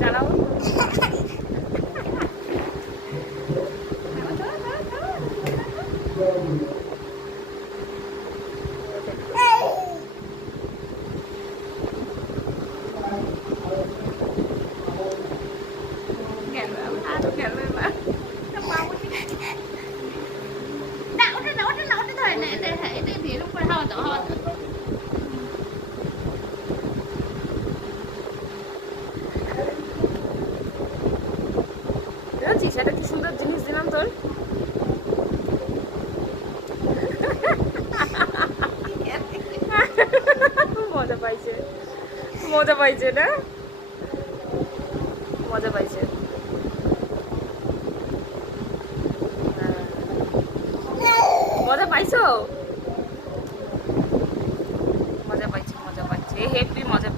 চালাও। গেল আর গেল এবার না, ওটা না, ওটা না, ওটা ধরে না, এটা হ্যাঁ, এটা দিয়ে উপরে হাওয়া দাও, হাওয়া দাও। বুঝছিস এটা কি সুন্দর জিনিস দিলাম তোর। মজা পাইছে, মজা পাইছে না, মজা পাইছে। মজা পাইছো, মজা পাইছে, মজা পাইছে, হেভি মজা